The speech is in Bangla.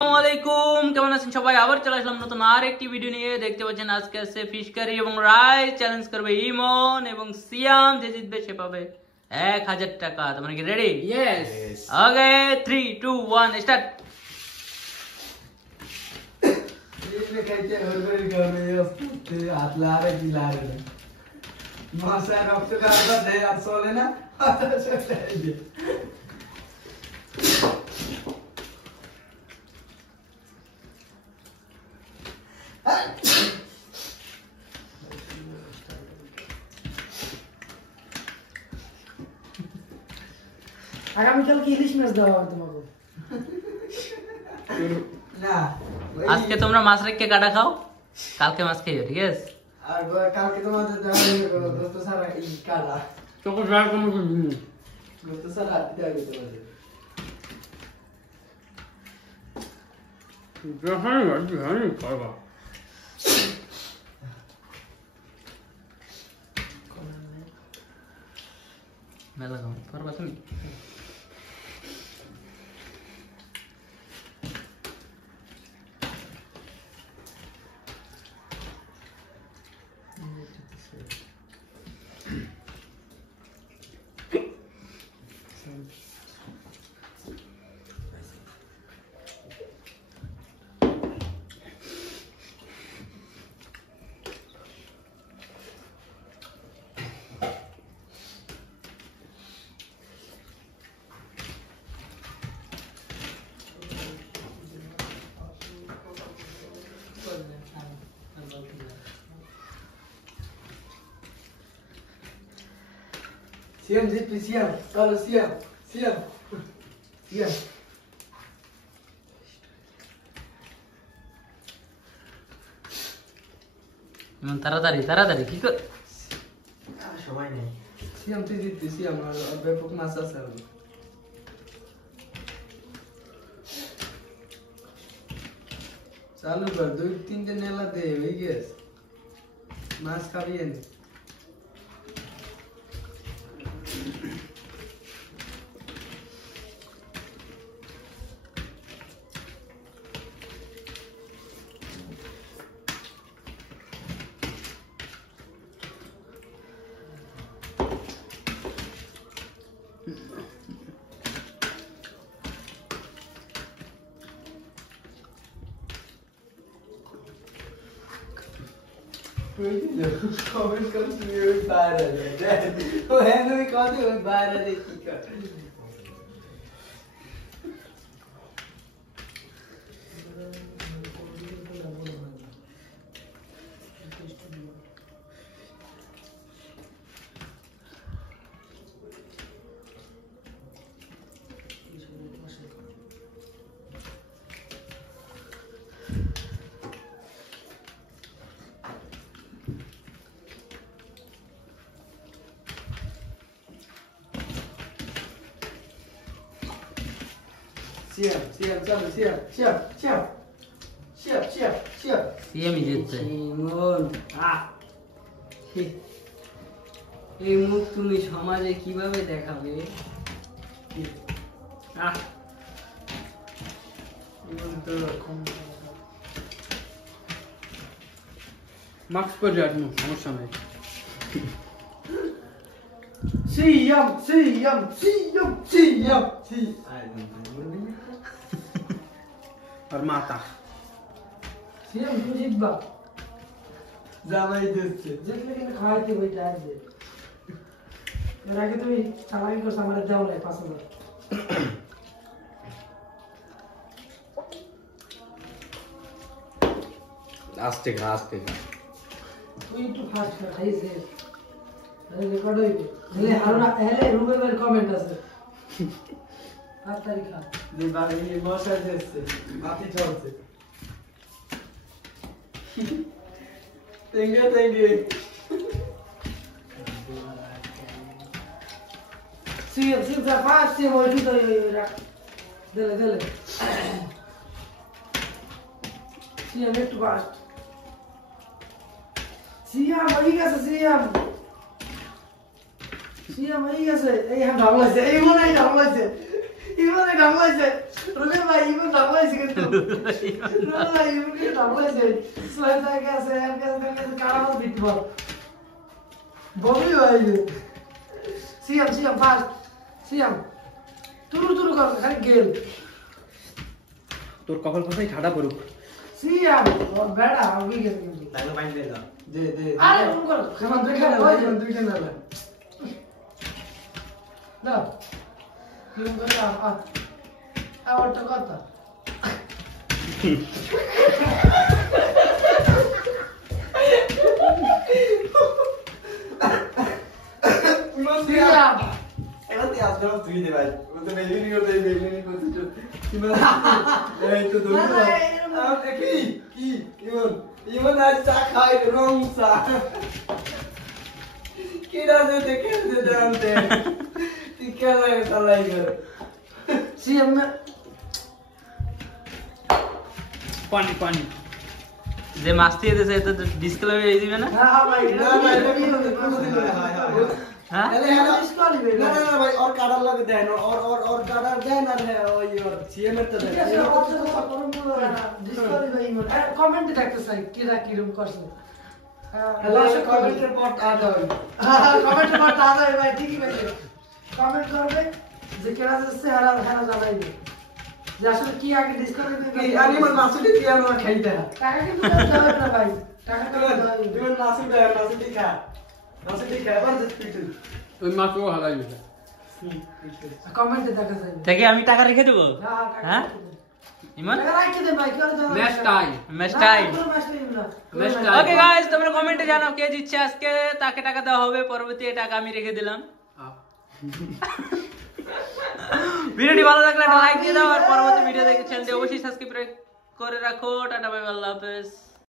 আসসালামাইকুম, কেমন আছেন সবাই? আবার চলে আসলাম নতুন আরেকটি ভিডিও নিয়ে। দেখতে পাচ্ছেন আজকে আছে ফিশ কারি এবং রাইস। চ্যালেঞ্জ করবে ইমন এবং সিয়াম। যে জিতবে সে পাবে 1000 টাকা। তোমরা কি রেডি? Yes. ওকে, 3 2 1 স্টার্ট। আগামীকাল কি ইলিশ মাছ দেওয়া হবে তোমাকে? না আজকে তোমরা মাছ রেখে কাটা খাও, কালকে মাছ খাইও, ঠিক আছে? আর কালকে তোমাদের দেওয়া দোস্ত সারা এই কালা তোকে যার কোনো কিছু নেই। দোস্ত সারা দেওয়া গেছে তোমাদের যখন জানি করবা মেলা খাও পারবা তুমি? সিয়াম জিতবি সিয়াম চলো সিয়াম সিয়াম সিয়াম তাড়াতাড়ি তাড়াতাড়ি কি কর? সময় নেই সিয়াম তুই জিতবি সিয়াম আর ব্যাপক মাছ আছে আর চালু কর 2-3টে নেলা দে হয়ে গেছে মাছ খাবি এনে कमेंट कर सुनिए बाहर आ जाए वो है ना कौन है बाहर आ देखी का Siap, siap, chalo, siap, siap, siap. Siap, siap, siap. সিয়ামই জিতছে। ইমন এই মুখ তুমি সমাজে কিভাবে দেখাবে? Iman তো মাস্ক পরে আসবো, সমস্যা নাই। Siap, siap, siap, siap, siap. আর মাথা Siap, tu জিতবা। জামাই দিচ্ছে। জিতলে কিন্তু খাওয়াইতে বইটা আসবে। এর আগে তুমি চালাকি করছো আমার দেওয়া নাই 5,000। আস্তে খা আস্তে খা তুই একটু ফাস্ট খাইছে রেকর্ড হইবে হেলে হারুনা হেলে রুবেলের কমেন্ট আছে তাড়াতাড়ি খা যে বাড়ি মশা দিচ্ছে। মাটি চলছে। তেঙ্গে তেঙ্গে। সিএম যা ফাস্ট সিএম ওইটু তো রাখ দেলে দেলে সিএম একটু ফাস্ট সিএম হয়ে গেছে সিএম সিএম হয়ে গেছে এই হ্যাঁ ঢাবলাইছে এই মনে হয় ঢাবলাইছে রুলে ভাই ইমন ডাবল হইছে কিন্তু রুলে ভাই ইমন কি ডাবল হইছে সোহেল ভাই কাছে এর কাছে কারামাস বিট বল ববি ভাই সিয়াম ফাস্ট সিয়াম তুরু কর খালি গেল তোর কপাল কোথায় ঠাডা পড়ুক সিয়াম ও বেড়া আমি গেছে কিন্তু তাহলে পাইন দে দাও দে আরে ফোন কর আমার দুইটা না দাও ফোন কর আবার তো কথা সিয়াম এবার তুই আসবে তুই দে ভাই ও তো বেলিনি করতে বেলিনি করতে এই তো দুই কি ইমন আজ চা খাই রং চা কি রাতে দেখে দে আনতে তুই কেন চালাই কর সিয়াম পানি যে মাস্তি এসে এটা ডিসপ্লে হয়ে দিবে না হ্যাঁ ভাই না না এটা কি হ্যাঁ আরে না না ভাই और কাটার লাগে দেন और কাটার দেন আর ওই ওর সিএম এর তো দেন কমেন্টে দেখতে চাই কিরা কিরম করছে কমেন্টের পর আ যাবে কমেন্টের পর দাদা ভাই ঠিকই বলছে কমেন্ট করবে যে কেরা যাচ্ছে হারা হারা জানাইবে যে আসলে কি আগে ডিসকাউন্ট দিবে কি আমি মন মাসুদি কি আর খাইতে টাকা কিন্তু দেওয়া হবে না ভাই টাকা কিন্তু দেওয়া হবে তুমি মাসুদি খা এবার পিটু ওই মাছও হালাই গেছে কমেন্টে দেখা যায় দেখে আমি টাকা রেখে দেবো হ্যাঁ ইমন টাকা রাখতে দে ভাই করে দাও next time match time match time না Next time. ওকে গাইস তোমরা কমেন্টে জানাও কে জিতছে আজকে তাকে টাকা দেওয়া হবে পরবর্তী টাকা আমি রেখে দিলাম ভিডিওটি ভালো লাগলে একটা লাইক দিয়ে দাও আর পরবর্তী ভিডিও দেখতে চ্যানেলটি অবশ্যই সাবস্ক্রাইব করে রাখো টাটা বাই বাই আল্লাহ হাফেজ